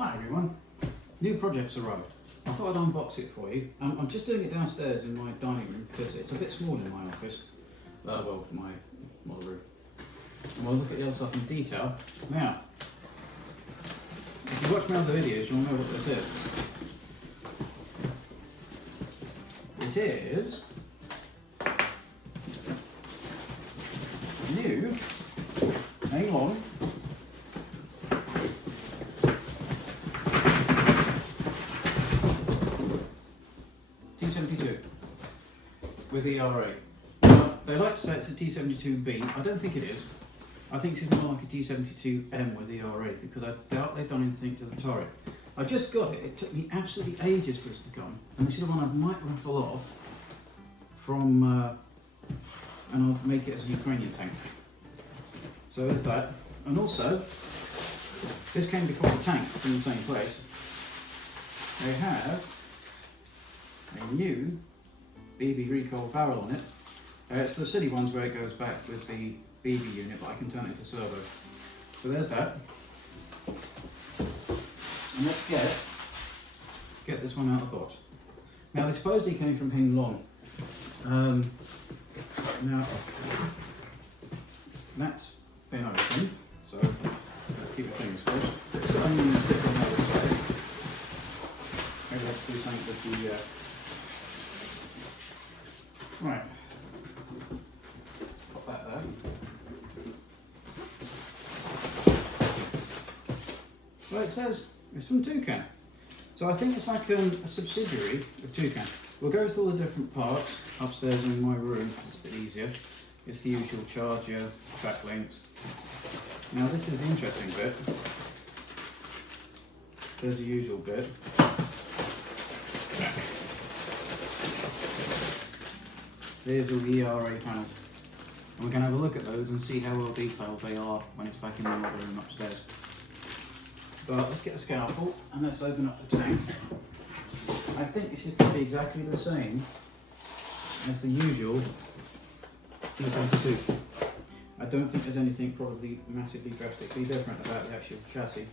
Hi everyone, new project's arrived. I thought I'd unbox it for you. I'm just doing it downstairs in my dining room because it's a bit small in my office. Well, my model room. And we'll look at the other stuff in detail. Now, if you watch my other videos, you'll know what this is. It is new Heng Long T-72 with ERA. Now, they like to say it's a T-72B. I don't think it is. I think it's more like a T-72M with ERA because I doubt they've done anything to the turret. I just got it. It took me absolutely ages for this to come, and this is the one I might raffle off from, and I'll make it as a Ukrainian tank. So there's that. And also, this came before the tank in the same place. They have a new BB recoil barrel on it. It's the silly ones where it goes back with the BB unit, but I can turn it into servo. So there's that. And let's get this one out of the box. Now they supposedly came from Heng Long. Now that's been opened, so let's keep our fingers crossed. It's got a new stick on the other side. Maybe I'll have to do something with the right. Pop that there. Well, it says it's from Toucan, so I think it's like a subsidiary of Toucan. We'll go through all the different parts upstairs in my room. It's a bit easier. It's the usual charger, back links. Now this is the interesting bit. There's the usual bit. There's all the ERA panels. And we're going to have a look at those and see how well detailed they are when it's back in the model room upstairs. But let's get a scalpel and let's open up the tank. I think this is probably exactly the same as the usual T-72. I don't think there's anything probably massively drastically different about the actual chassis.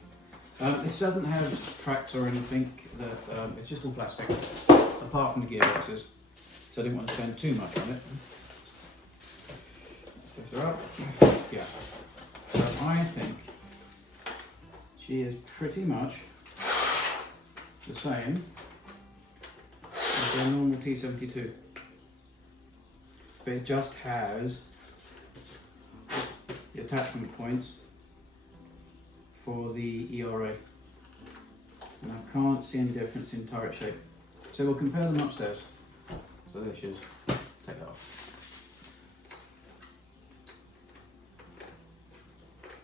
This doesn't have tracks or anything, that it's just all plastic, apart from the gearboxes. So I didn't want to spend too much on it. Let's lift her up. Yeah. So I think she is pretty much the same as their normal T-72. But it just has the attachment points for the ERA. And I can't see any difference in turret shape. So we'll compare them upstairs. So there she is. Let's take that off.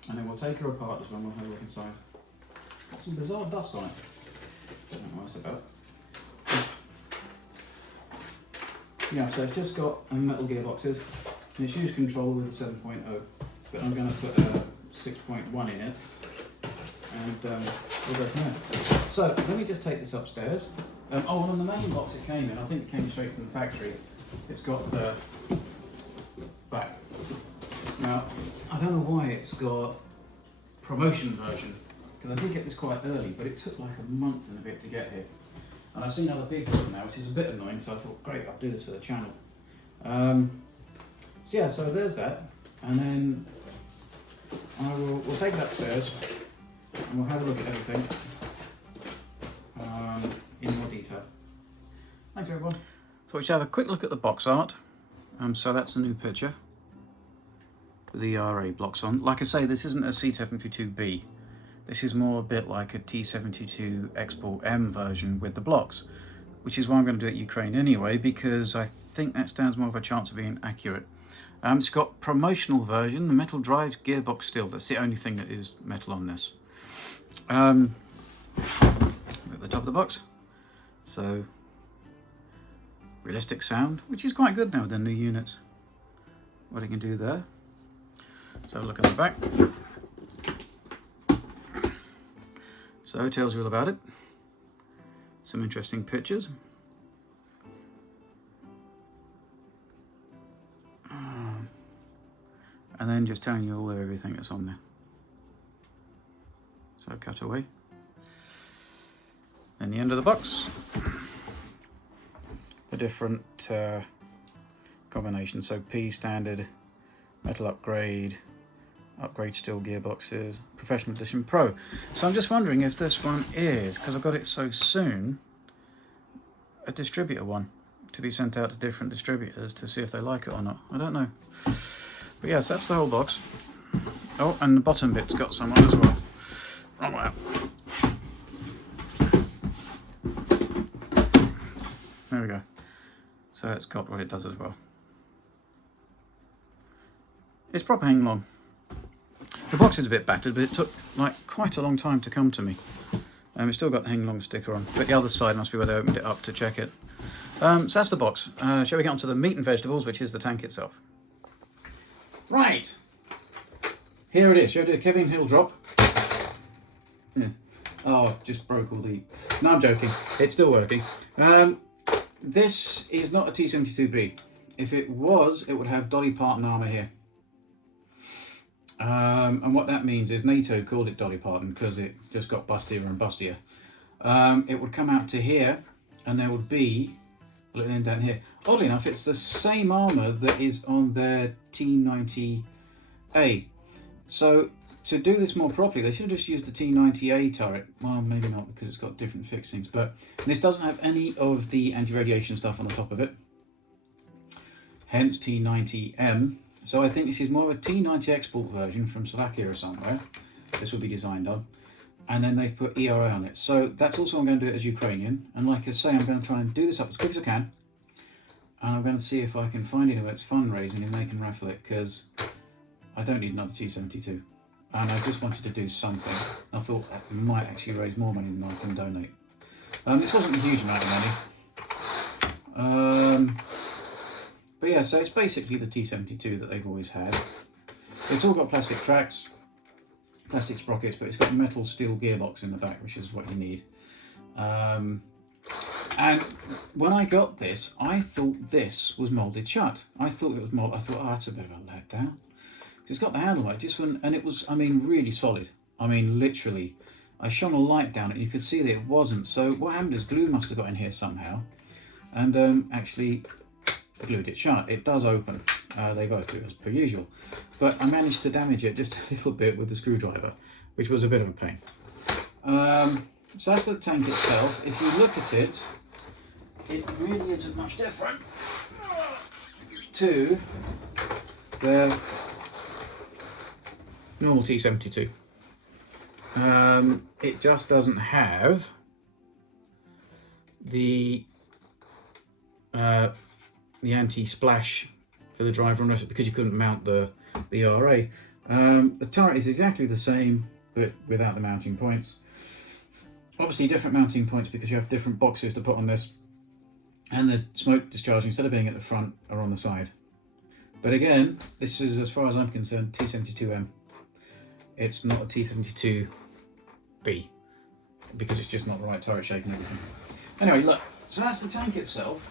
And then we'll take her apart as well and we'll have a look inside. Got some bizarre dust on it. Don't know what that's about. Yeah, so it's just got metal gearboxes and it's use control with the 7.0, but I'm going to put a 6.1 in it and we'll go from there. So let me just take this upstairs. Oh, and on the main box it came in, I think it came straight from the factory. It's got the back. Now, I don't know why it's got promotion version, because I did get this quite early, but it took like a month and a bit to get here. And I've seen other people now, which is a bit annoying, so I thought, great, I'll do this for the channel. So yeah, so there's that. And then we'll take it upstairs and we'll have a look at everything in more detail. Thanks everyone. So we should have a quick look at the box art. So that's the new picture with the ERA blocks on. Like I say, this isn't a C72B. This is more a bit like a T72 Export M version with the blocks, which is why I'm going to do it Ukraine anyway, because I think that stands more of a chance of being accurate. It's got promotional version, the metal drives, gearbox steel. That's the only thing that is metal on this. At the top of the box. So, realistic sound, which is quite good now with the new units. What it can do there. So look at the back. So it tells you all about it. Some interesting pictures. And then just telling you all everything that's on there. So cut away. the end of the box, the different combinations. So P standard, metal upgrade, upgrade steel gearboxes, professional edition pro. So I'm just wondering if this one is, because I got it so soon, a distributor one to be sent out to different distributors to see if they like it or not. I don't know. But yes, that's the whole box. Oh, and the bottom bit's got some on as well. Wrong way up. There we go. So it's got what it does as well. It's proper Heng Long. The box is a bit battered, but it took like quite a long time to come to me. It's still got the Heng Long sticker on, but the other side must be where they opened it up to check it. So that's the box. Shall we get on to the meat and vegetables, which is the tank itself? Right. Here it is. Shall I do a Kevin Hill drop? Yeah. Oh, I've just broke all the... No, I'm joking. It's still working. This is not a T-72B. If it was, it would have Dolly Parton armour here. And what that means is NATO called it Dolly Parton because it just got bustier and bustier. It would come out to here, and there would be a little end down here. Oddly enough, it's the same armour that is on their T90A. So to do this more properly, they should have just used the T90A turret. Well, maybe not because it's got different fixings, but this doesn't have any of the anti-radiation stuff on the top of it. Hence T90M. So I think this is more of a T90 export version from Slovakia or somewhere. This will be designed on. And then they've put ERA on it. So that's also I'm going to do it as Ukrainian. And like I say, I'm going to try and do this up as quick as I can. And I'm going to see if I can find anyone that's fundraising and they can raffle it, because I don't need another T-72. And I just wanted to do something. I thought that might actually raise more money than I can donate. This wasn't a huge amount of money. But yeah, so it's basically the T-72 that they've always had. It's all got plastic tracks, plastic sprockets, but it's got a metal steel gearbox in the back, which is what you need. And when I got this, I thought this was moulded shut. I thought it was molded. I thought, oh, that's a bit of a letdown. It's got the handle like this one, and it was, I mean, really solid. I mean, literally, I shone a light down it, and you could see that it wasn't. So what happened is glue must have got in here somehow, and actually glued it shut. It does open. They both do as per usual, but I managed to damage it just a little bit with the screwdriver, which was a bit of a pain. So that's the tank itself. If you look at it, it really isn't much different to the normal T-72. It just doesn't have the anti-splash for the driver and rest, because you couldn't mount the ERA. The turret is exactly the same, but without the mounting points. Obviously different mounting points because you have different boxes to put on this, and the smoke discharge, instead of being at the front, are on the side. But again, this is, as far as I'm concerned, T-72M. It's not a T-72B because it's just not the right turret shape and everything. Anyway, look, so that's the tank itself.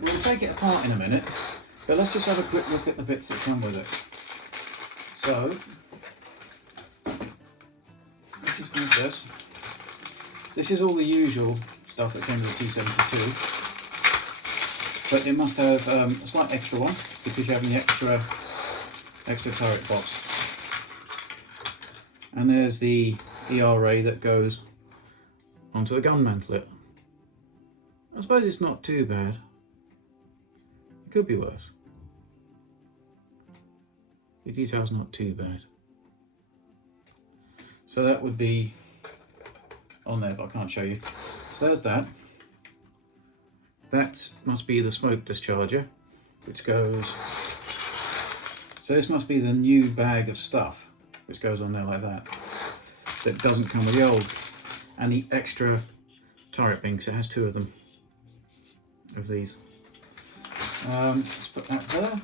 We'll take it apart in a minute, but let's just have a quick look at the bits that come with it. So, let's just move this. This is all the usual stuff that came with the T-72, but it must have a slight extra one because you have the extra turret box. And there's the ERA that goes onto the gun mantlet. I suppose it's not too bad. It could be worse. The detail's not too bad. So that would be on there, but I can't show you. So there's that. That must be the smoke discharger, which goes... So this must be the new bag of stuff, which goes on there like that. That doesn't come with the old. And the extra turret bin, because it has two of them, of these. Let's put that there.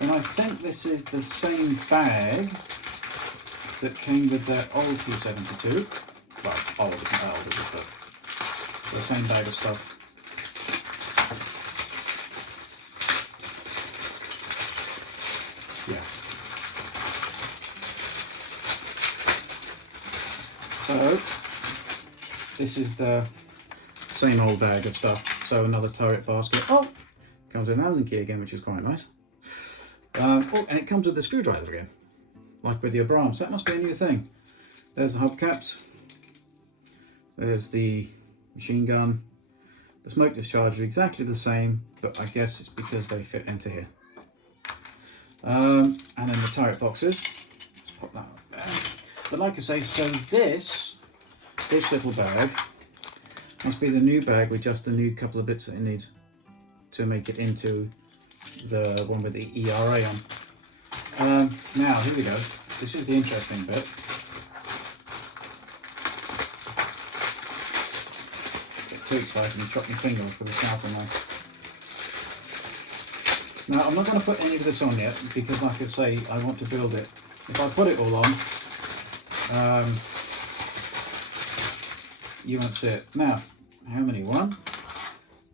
And I think this is the same bag that came with their old T-72. Well, old, it's not old, it's the same bag of stuff. Yeah. So, this is the same old bag of stuff. So another turret basket. Oh, comes with an Allen key again, which is quite nice. Oh, and it comes with the screwdriver again, like with the Abrams. That must be a new thing. There's the hubcaps. There's the machine gun. The smoke discharge is exactly the same, but I guess it's because they fit into here. And then the turret boxes. Let's pop that up there. But like I say, so this little bag must be the new bag with just the new couple of bits that it needs to make it into the one with the ERA on. Now, here we go. This is the interesting bit. Get too excited and chop my finger off with a scalpel knife. Now, I'm not going to put any of this on yet because, like I say, I want to build it. If I put it all on, you won't see it. Now, how many? 1,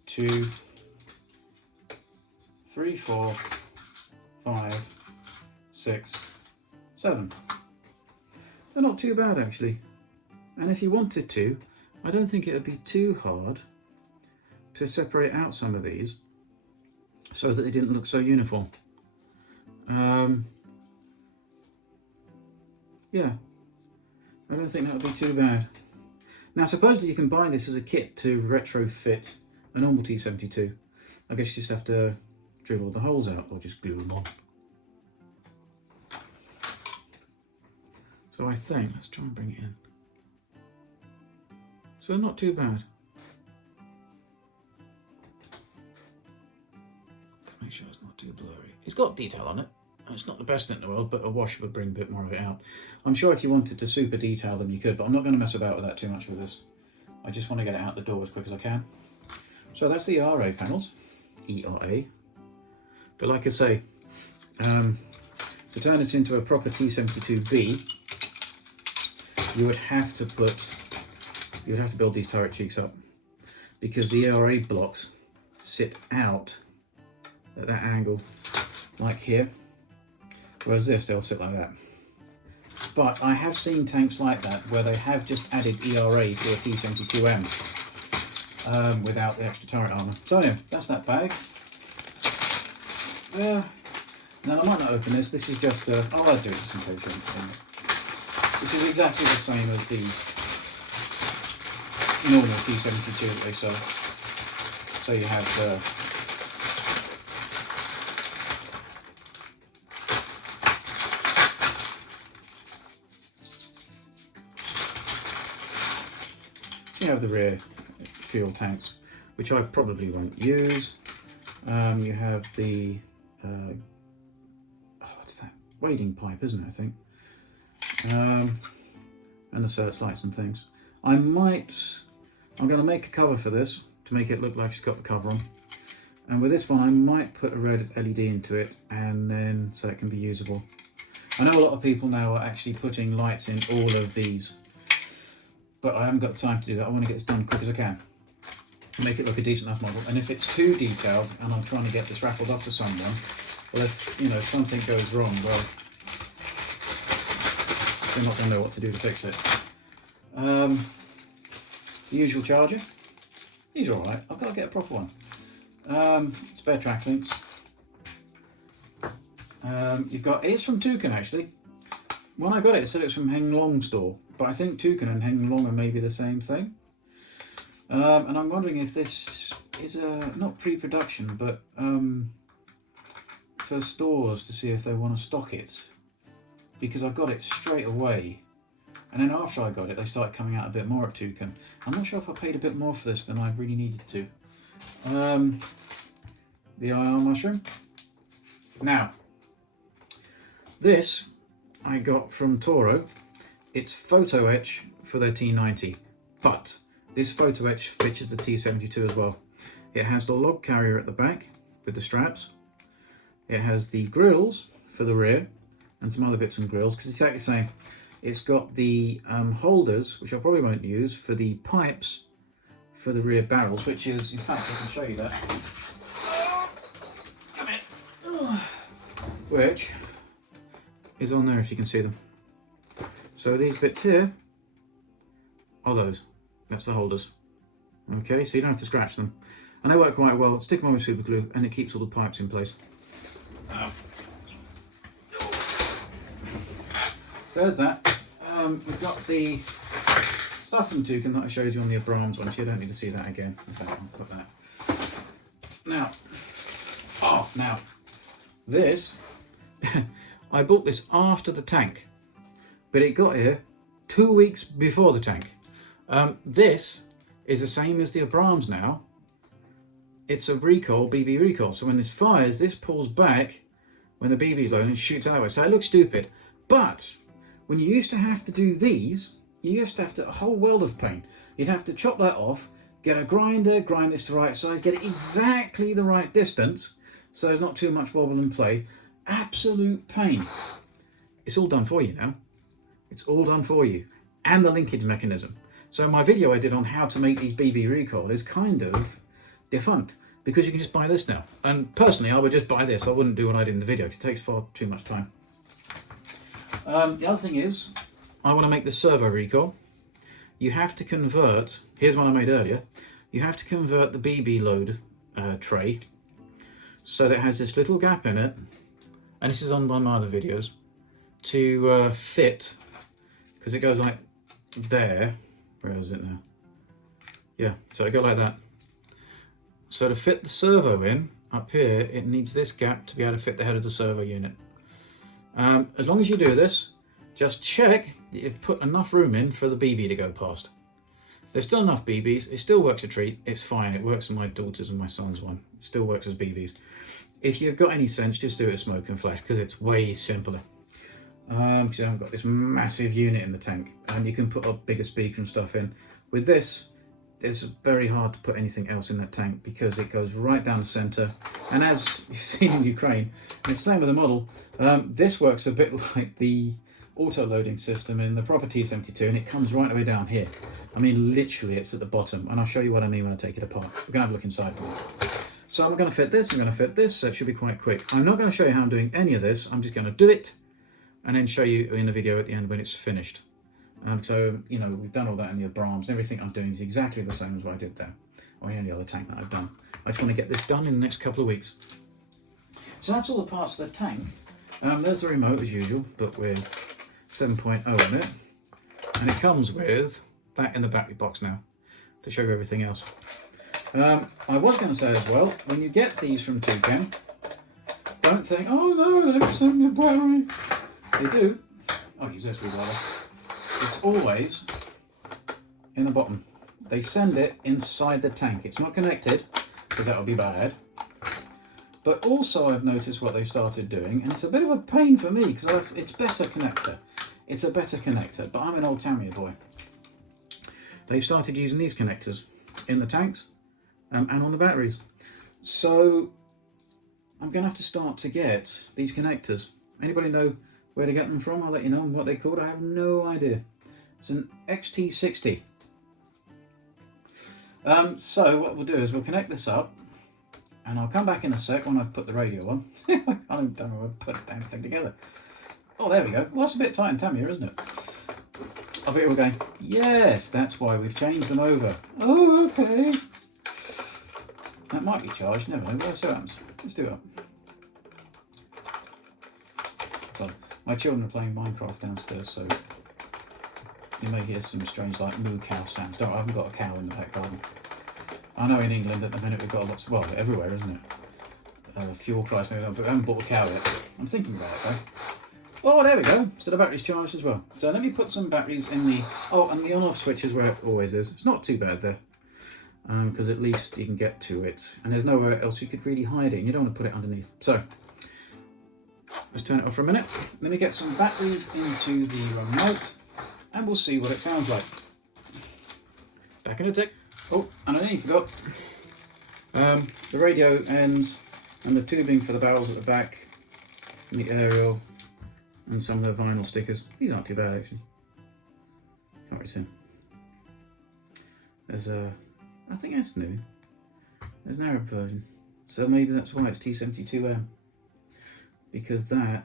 2, 3, 4, 5, 6, 7. They're not too bad actually. And if you wanted to, I don't think it would be too hard to separate out some of these so that they didn't look so uniform. Yeah, I don't think that would be too bad. Now supposedly you can buy this as a kit to retrofit a normal T-72. I guess you just have to drill all the holes out or just glue them on. So I think, let's try and bring it in. So not too bad. Make sure it's not too blurry. It's got detail on it. It's not the best in the world, but a wash would bring a bit more of it out. I'm sure if you wanted to super detail them, you could, but I'm not going to mess about with that too much with this. I just want to get it out the door as quick as I can. So that's the ERA panels, ERA. But like I say, to turn this into a proper T-72B, you would have to build these turret cheeks up because the ERA blocks sit out at that angle, like here. Whereas this, they'll sit like that. But I have seen tanks like that where they have just added ERA to a T-72M without the extra turret armour. So yeah, that's that bag. Now I might not open this. This is just a. Oh, I'll do it just in case you haven't. This is exactly the same as the normal T-72 that they sell. So you have you have the rear fuel tanks, which I probably won't use. You have the what's that? Wading pipe, isn't it? I think. And the searchlights and things. I'm going to make a cover for this to make it look like it's got the cover on. And with this one, I might put a red LED into it, and then so it can be usable. I know a lot of people now are actually putting lights in all of these, but I haven't got time to do that. I want to get this done as quick as I can. Make it look a decent enough model. And if it's too detailed and I'm trying to get this raffled off to someone, well, if something goes wrong, well, they're not going to know what to do to fix it. The usual charger. These are alright. I've got to get a proper one. Spare track links. You've got, it's from Toucan actually. When I got it, it said it's from Heng Long store, but I think Toucan and Heng Long are maybe the same thing. And I'm wondering if this is not pre-production, but for stores to see if they want to stock it, because I got it straight away, and then after I got it, they started coming out a bit more at Toucan. I'm not sure if I paid a bit more for this than I really needed to. The IR mushroom. Now, this I got from Torro. It's photoetch for their T90, but this photoetch features the T72 as well. It has the log carrier at the back with the straps. It has the grills for the rear and some other bits and grills, because it's exactly the same. It's got the holders, which I probably won't use, for the pipes for the rear barrels, which is, in fact, I can show you that. Come in. Which is on there if you can see them. So these bits here are those. That's the holders. Okay, so you don't have to scratch them. And they work quite well. Stick them on with super glue and it keeps all the pipes in place. So there's that. We've got the stuff from toucan that I showed you on the Abrams one, so you don't need to see that again. In fact, I'll put that. Now, this, I bought this after the tank, but it got here 2 weeks before the tank. This is the same as the Abrams now. It's a recoil, BB recoil. So when this fires, this pulls back when the BB's loaded and shoots out that way. So it looks stupid. But when you used to have to do these, you used to have to, a whole world of pain. You'd have to chop that off, get a grinder, grind this to the right size, get it exactly the right distance, so there's not too much wobble and play. Absolute pain. It's all done for you now. It's all done for you. And the linkage mechanism. So my video I did on how to make these BB recoil is kind of defunct, because you can just buy this now. And personally, I would just buy this. I wouldn't do what I did in the video, because it takes far too much time. The other thing is, I want to make the servo recoil. You have to convert, here's one I made earlier, you have to convert the BB load tray so that it has this little gap in it, and this is on one of my other videos, to fit, because it goes like there. Where is it now? Yeah, so it goes like that. So to fit the servo in, up here, it needs this gap to be able to fit the head of the servo unit. As long as you do this, just check that you've put enough room in for the BB to go past. There's still enough BBs, it still works a treat, it's fine, it works on my daughter's and my son's one, it still works as BBs. If you've got any sense, just do it as smoke and flash, because it's way simpler. Because I haven't got this massive unit in the tank, and you can put a bigger speaker and stuff in. With this, it's very hard to put anything else in that tank, because it goes right down the centre, and as you've seen in Ukraine, and it's the same with the model, this works a bit like the auto-loading system in the proper T-72, and it comes right the way down here. I mean, literally, it's at the bottom, and I'll show you what I mean when I take it apart. We're going to have a look inside. So I'm going to fit this, I'm going to fit this, so it should be quite quick. I'm not going to show you how I'm doing any of this, I'm just going to do it, and then show you in the video at the end when it's finished. So, you know, we've done all that in the Abrams, and everything I'm doing is exactly the same as what I did there, or any other tank that I've done. I just want to get this done in the next couple of weeks. So that's all the parts of the tank. There's the remote as usual, but with 7.0 in it, and it comes with that in the battery box now to show you everything else. I was going to say as well, when you get these from Toucan, don't think, oh no, they've sent me a battery. They do. I'll use this rather. It's always in the bottom. They send it inside the tank. It's not connected, because that would be bad. But also I've noticed what they've started doing, and it's a bit of a pain for me, because it's better connector. It's a better connector, but I'm an old Tamiya boy. They've started using these connectors in the tanks and on the batteries. So I'm going to have to start to get these connectors. Anybody know where to get them from? I'll let you know what they're called. I have no idea. It's an XT60. So what we'll do is we'll connect this up, and I'll come back in a sec when I've put the radio on. I don't know how to put the damn thing together. Oh, there we go. Well, that's a bit tight in Tamiya, isn't it? I bet we're going, yes, that's why we've changed them over. Oh, okay. That might be charged, never know. Let's see what happens. Let's do it. So, my children are playing Minecraft downstairs, so you may hear some strange, like, moo cow sounds. Don't, I haven't got a cow in the back garden. I know in England at the minute we've got lots, well, everywhere, isn't it? Fuel price and everything, but we haven't bought a cow yet. I'm thinking about it, though. Oh, there we go. So the battery's charged as well. So let me put some batteries in the... Oh, and the on-off switch is where it always is. It's not too bad there, because at least you can get to it. And there's nowhere else you could really hide it, and you don't want to put it underneath. So, let's turn it off for a minute. Let me get some batteries into the remote, and we'll see what it sounds like. Back in a tick. Oh, and I nearly forgot. The radio ends, and the tubing for the barrels at the back, and the aerial, and some of the vinyl stickers. These aren't too bad actually. Can't really see them. There's a, I think that's new. There's an Arab version. So maybe that's why it's T-72 because that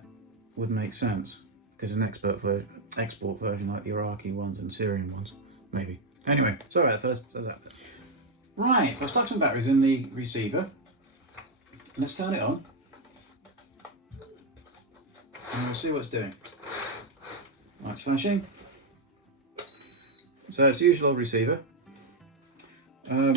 would make sense. Because an export version like the Iraqi ones and Syrian ones, maybe. Anyway, sorry about that, fellas. Right, so I've stuck some batteries in the receiver. Let's turn it on. And we'll see what it's doing. Lights flashing. So it's the usual old receiver. Well,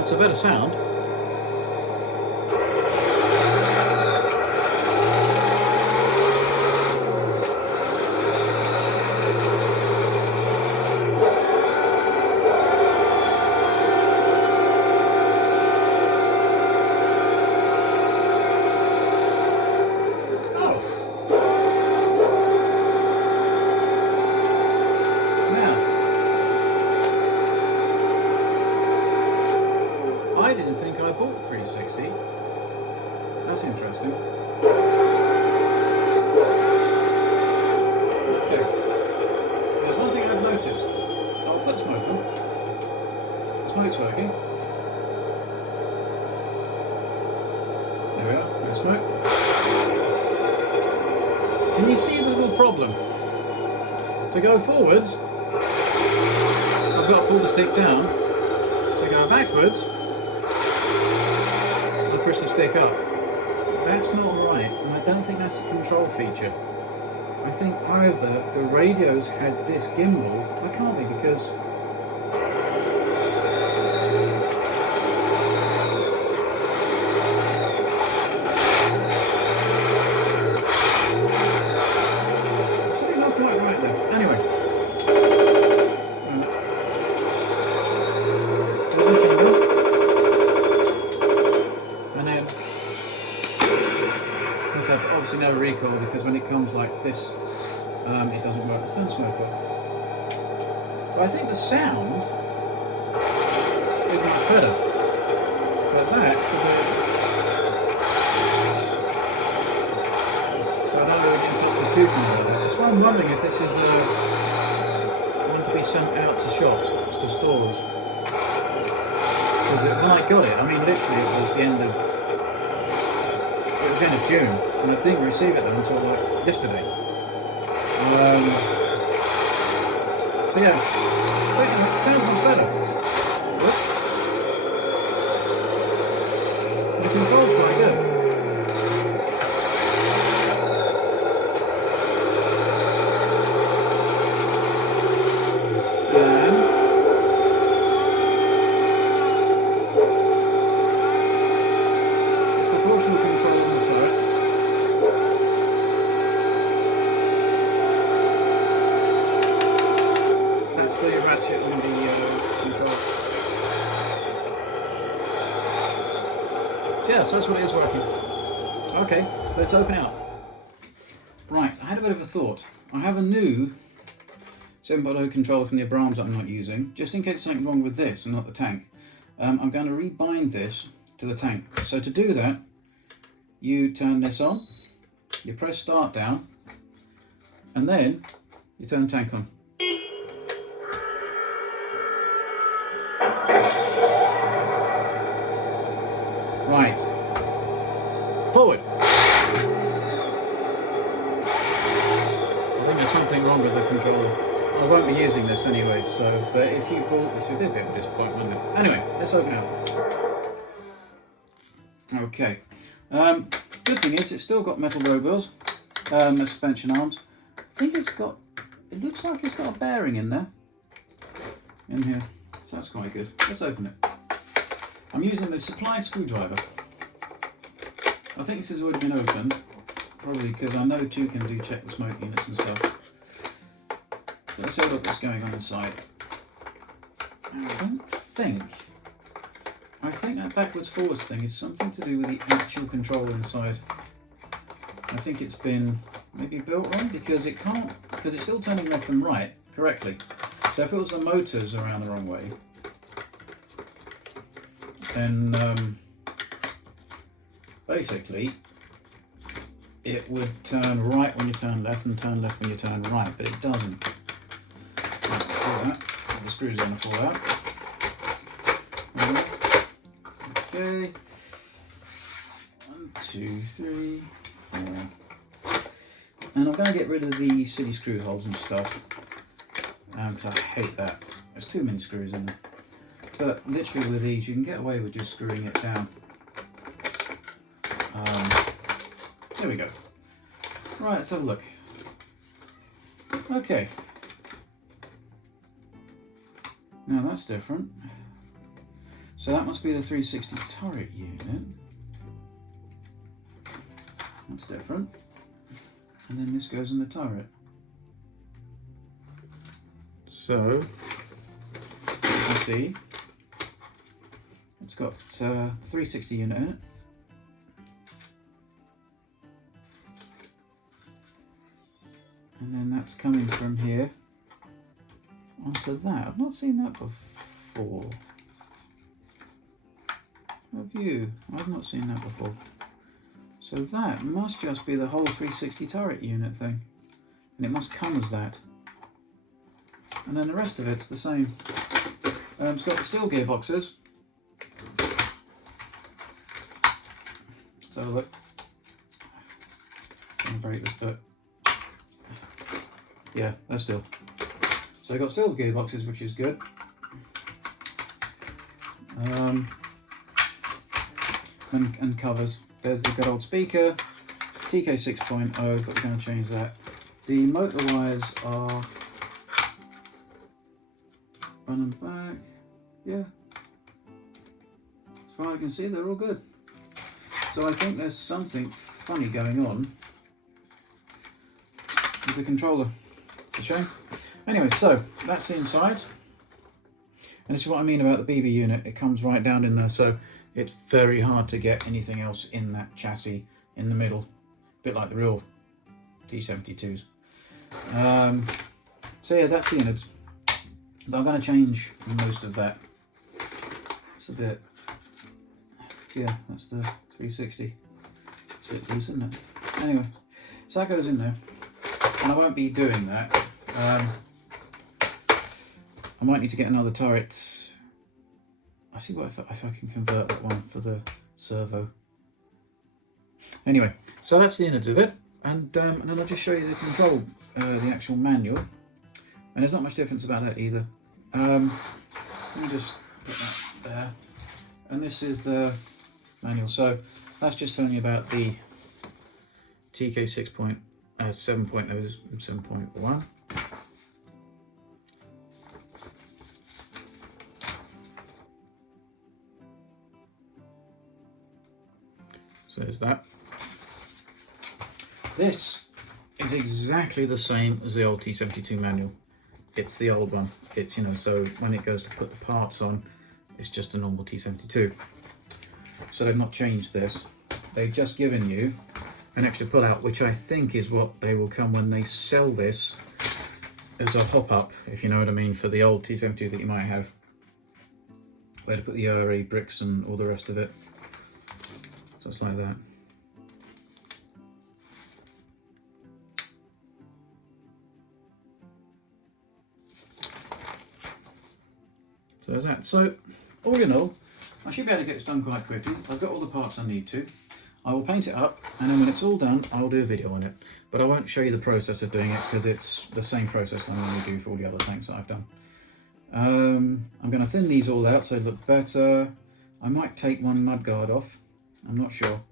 it's a better sound. I didn't think I bought 360. That's interesting. Okay. There's one thing I've noticed. I'll put smoke on. The smoke's working. There we are. No smoke. Can you see the little problem? To go forwards, I've got to pull the stick down. To go backwards, push the stick up. That's not right, and I don't think that's a control feature. I think either the radios had this gimbal, it can't be because something not quite right there. Anyway, there's my finger. Obviously no recoil because when it comes like this, it doesn't work. Let's turn the smoke off. But I think the sound is much better. But that's a bit. So I don't really get in touch with tuning. That's why I'm wondering if this is one to be sent out to shops, to stores. Because when I got it, I mean literally it was the end of June, and I didn't receive it though until like yesterday. So yeah, but, you know, it sounds much better. Whoops. The control's quite good. Ratchet on the control. So yeah, so that's what it is working. Okay, let's open it up. Right, I had a bit of a thought. I have a new 7.0 controller from the Abrams that I'm not using, just in case there's something wrong with this and not the tank. I'm going to rebind this to the tank. So to do that, you turn this on, you press start down, and then you turn the tank on. Right, forward. I think there's something wrong with the controller. I won't be using this anyway, so, but if you bought this, it'd be a bit of a disappointment, wouldn't it? Anyway, let's open it up. Okay. Good thing is it's still got metal road wheels, suspension arms. I think it looks like it's got a bearing in there, in here, so that's quite good. Let's open it. I'm using the supplied screwdriver. I think this has already been opened, probably because I know two can do check the smoke units and stuff. But let's have a look what's going on inside. I think that backwards forwards thing is something to do with the actual control inside. I think it's been maybe built wrong because it's still turning left and right correctly. So if it was the motors around the wrong way, then basically it would turn right when you turn left and turn left when you turn right, but it doesn't. Let's do that. The screws are going to fall out. Okay. 1, 2, 2, 3, 4. And I'm going to get rid of the silly screw holes and stuff, because I hate that. There's too many screws in them. But literally with these you can get away with just screwing it down. There we go. Right, let's have a look. Okay. Now that's different. So that must be the 360 turret unit. That's different. And then this goes in the turret. So, you see, it's got 360 unit in it. And then that's coming from here onto that. I've not seen that before. Have you? I've not seen that before. So that must just be the whole 360 turret unit thing. And it must come as that. And then the rest of it's the same. It's got the steel gearboxes. Let's have a look. I'm going to break this bit. Yeah, they're steel. So I've got steel gearboxes, which is good. And covers. There's the good old speaker, TK 6.0, but we're going to change that. The motor wires are running back. Yeah, as far as I can see, they're all good. So I think there's something funny going on with the controller. It's a shame. Anyway, so that's the inside. And this is what I mean about the BB unit. It comes right down in there, so it's very hard to get anything else in that chassis in the middle. A bit like the real T-72s. So yeah, that's the innards. But I'm going to change most of that. It's a bit, yeah, that's the 360. It's a bit loose, isn't it? Anyway, so that goes in there. And I won't be doing that. I might need to get another turret. I see what if I can convert that one for the servo. Anyway, so that's the innards of it, and then I'll just show you the control, the actual manual. And there's not much difference about that either. Let me just put that there. And this is the manual. So that's just telling you about the TK 7.0 and 7.1. So there's that. This is exactly the same as the old T-72 manual. It's the old one. It's, you know, so when it goes to put the parts on, it's just a normal T-72. So they've not changed this. They've just given you an extra pull-out, which I think is what they will come when they sell this as a hop-up, if you know what I mean, for the old T-72 that you might have, where to put the ERA bricks and all the rest of it. So it's like that. So there's that. So all in all, I should be able to get this done quite quickly. I've got all the parts I need to. I will paint it up, and then when it's all done, I'll do a video on it. But I won't show you the process of doing it because it's the same process I normally do for all the other tanks that I've done. I'm going to thin these all out so they look better. I might take one mudguard off. I'm not sure.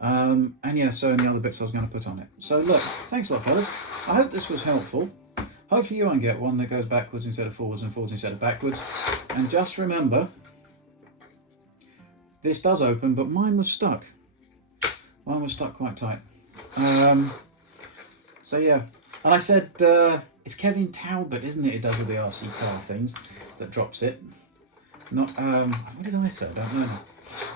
And yeah, so any other bits I was going to put on it. So look, thanks a lot, fellas. I hope this was helpful. Hopefully you won't get one that goes backwards instead of forwards and forwards instead of backwards. And just remember, this does open, but mine was stuck. Mine was stuck quite tight. So yeah, and I said it's Kevin Talbot, isn't it? It does with the RC car things that drops it. Not what did I say? I don't know.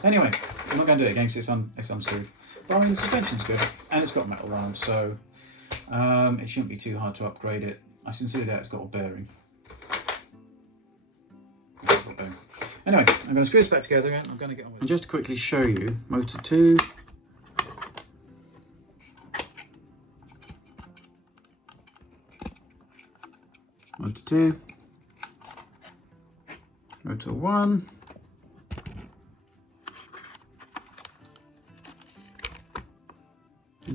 Anyway, I'm not going to do it again because it's unscrewed. But I mean, the suspension's good, and it's got metal arms, so it shouldn't be too hard to upgrade it. I sincerely doubt it's got a bearing. Anyway, I'm going to screw this back together and I'm going to get on with it. And just to quickly show you, motor 2. Motor 2. Motor 1.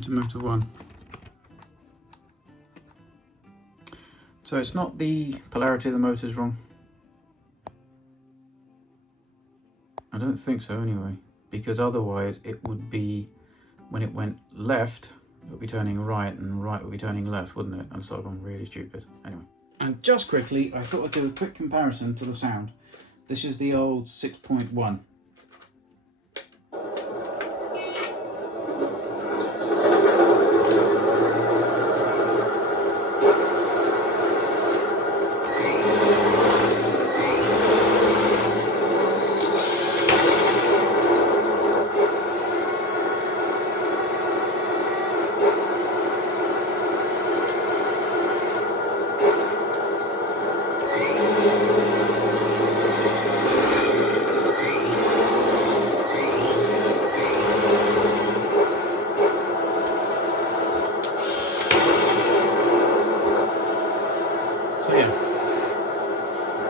into motor 1. So it's not the polarity of the motor's wrong. I don't think so anyway, because otherwise it would be, when it went left, it would be turning right, and right would be turning left, wouldn't it? And so I've gone really stupid. Anyway. And just quickly, I thought I'd do a quick comparison to the sound. This is the old 6.1.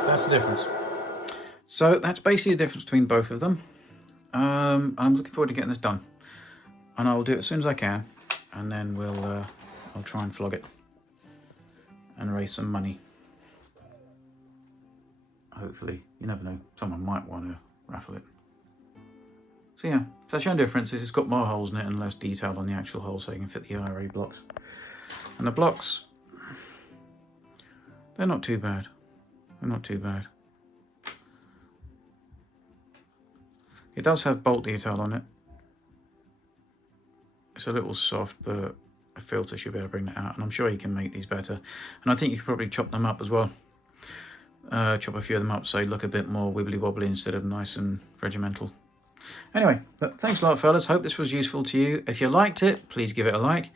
That's the difference. So that's basically the difference between both of them. I'm looking forward to getting this done, and I'll do it as soon as I can, and then I'll try and flog it and raise some money. Hopefully, you never know, someone might want to raffle it. So yeah, so the only difference is it's got more holes in it and less detail on the actual hole, so you can fit the ERA blocks. And the blocks, they're not too bad. They're not too bad. It does have bolt detail on it. It's a little soft, but a filter should be able to bring that out, and I'm sure you can make these better. And I think you could probably chop them up as well. Chop a few of them up so they look a bit more wibbly wobbly instead of nice and regimental. Anyway, but thanks a lot, fellas. Hope this was useful to you. If you liked it, please give it a like.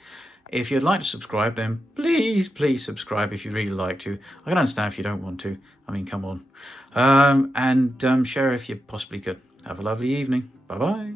If you'd like to subscribe, then please subscribe if you'd really like to. I can understand if you don't want to. I mean, come on. And share if you possibly could. Have a lovely evening. Bye-bye.